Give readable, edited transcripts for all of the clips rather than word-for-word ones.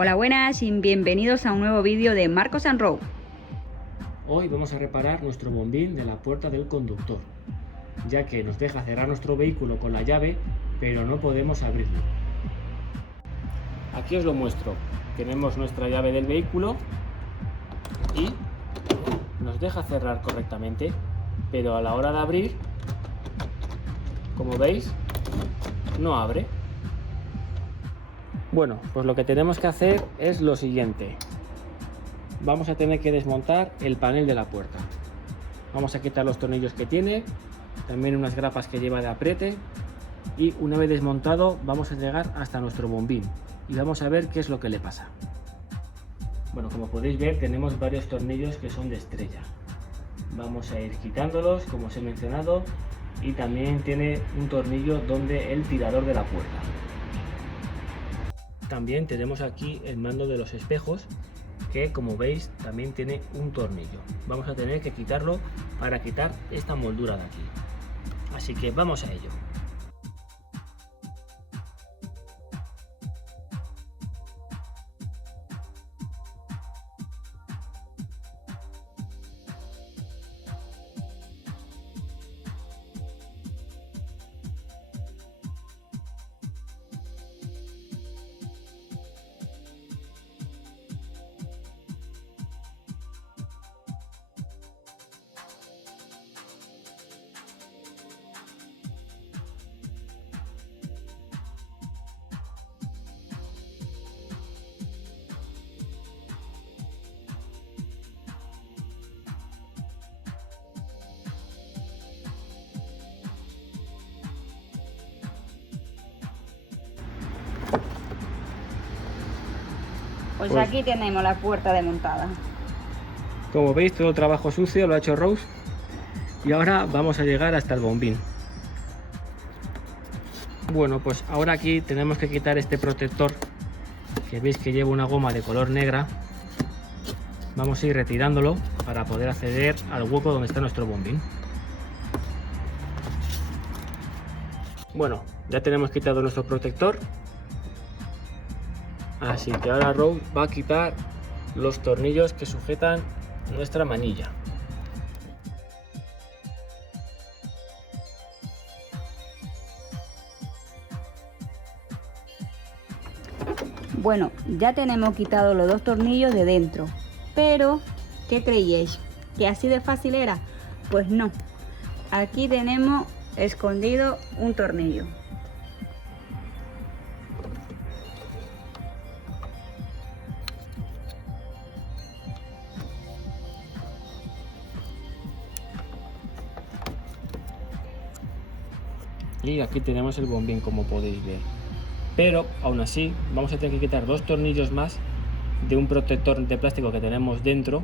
Hola, buenas y bienvenidos a un nuevo vídeo de Marcos and Row. Hoy vamos a reparar nuestro bombín de la puerta del conductor, ya que nos deja cerrar nuestro vehículo con la llave, pero no podemos abrirlo. Aquí os lo muestro. Tenemos nuestra llave del vehículo y nos deja cerrar correctamente, pero a la hora de abrir, como veis, no abre. Bueno, pues lo que tenemos que hacer es lo siguiente. Vamos a tener que desmontar el panel de la puerta. Vamos a quitar los tornillos que tiene, también unas grapas que lleva de apriete, y una vez desmontado vamos a llegar hasta nuestro bombín y vamos a ver qué es lo que le pasa. Bueno, como podéis ver, tenemos varios tornillos que son de estrella. Vamos a ir quitándolos, como os he mencionado, y también tiene un tornillo donde el tirador de la puerta. También tenemos aquí el mando de los espejos, que como veis también tiene un tornillo. Vamos a tener que quitarlo para quitar esta moldura de aquí. Así que vamos a ello. Pues aquí tenemos la puerta desmontada. Como veis, todo el trabajo sucio lo ha hecho Rose. Y ahora vamos a llegar hasta el bombín. Bueno, pues ahora aquí tenemos que quitar este protector, que veis que lleva una goma de color negra. Vamos a ir retirándolo para poder acceder al hueco donde está nuestro bombín. Bueno, ya tenemos quitado nuestro protector. Así que ahora Rose va a quitar los tornillos que sujetan nuestra manilla. Bueno, ya tenemos quitado los dos tornillos de dentro. Pero, ¿qué creíais? ¿Que así de fácil era? Pues no. Aquí tenemos escondido un tornillo. Y aquí tenemos el bombín, como podéis ver. Pero aún así vamos a tener que quitar dos tornillos más de un protector de plástico que tenemos dentro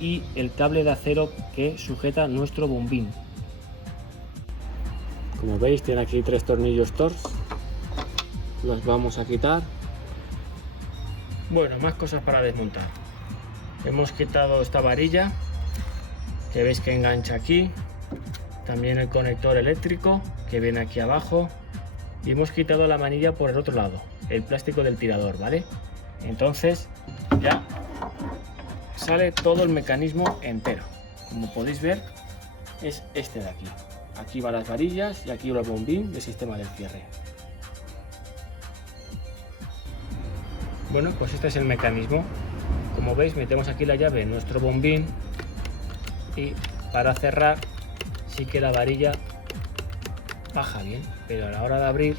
y el cable de acero que sujeta nuestro bombín. Como veis, tiene aquí tres tornillos Torx. Los vamos a quitar. Bueno, más cosas para desmontar. Hemos quitado esta varilla que veis que engancha aquí. También el conector eléctrico que viene aquí abajo. Y hemos quitado la manilla por el otro lado, el plástico del tirador, ¿vale? Entonces ya sale todo el mecanismo entero. Como podéis ver, es este de aquí. Aquí van las varillas y aquí va el bombín del sistema del cierre. Bueno, pues este es el mecanismo. Como veis, metemos aquí la llave en nuestro bombín y para cerrar sí que la varilla baja bien, pero a la hora de abrir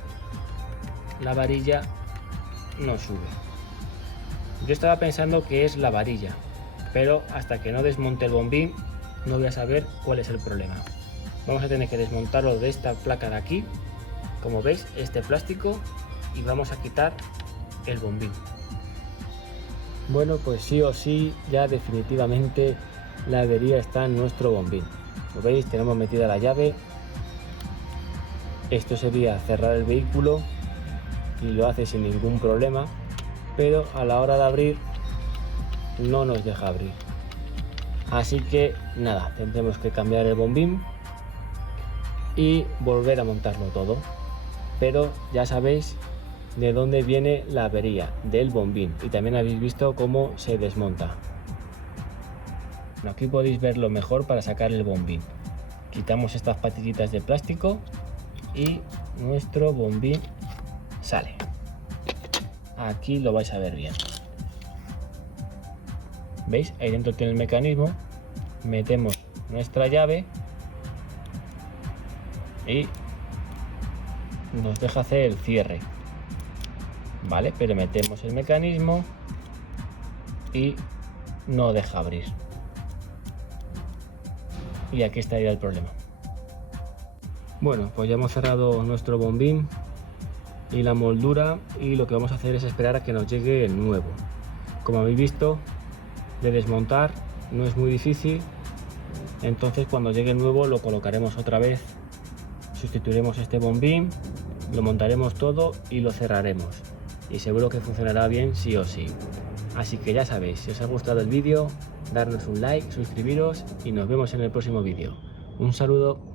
la varilla no sube. Yo estaba pensando que es la varilla, pero hasta que no desmonte el bombín no voy a saber cuál es el problema. Vamos a tener que desmontarlo de esta placa de aquí, como veis, este plástico, y vamos a quitar el bombín. Bueno, pues sí o sí, ya definitivamente la avería está en nuestro bombín. Como veis, tenemos metida la llave. Esto sería cerrar el vehículo y lo hace sin ningún problema, pero a la hora de abrir no nos deja abrir. Así que nada, tendremos que cambiar el bombín y volver a montarlo todo. Pero ya sabéis de dónde viene la avería, del bombín, y también habéis visto cómo se desmonta. Aquí podéis verlo mejor para sacar el bombín. Quitamos estas patillitas de plástico y nuestro bombín sale. Aquí lo vais a ver bien. ¿Veis? Ahí dentro tiene el mecanismo. Metemos nuestra llave y nos deja hacer el cierre, ¿vale? Pero metemos el mecanismo y no deja abrir. Y aquí estaría el problema. Bueno, pues ya hemos cerrado nuestro bombín y la moldura, y lo que vamos a hacer es esperar a que nos llegue el nuevo. Como habéis visto, de desmontar no es muy difícil, entonces cuando llegue el nuevo lo colocaremos otra vez, sustituiremos este bombín, lo montaremos todo y lo cerraremos, y seguro que funcionará bien sí o sí. Así que ya sabéis, si os ha gustado el vídeo, darnos un like, suscribiros y nos vemos en el próximo vídeo. Un saludo.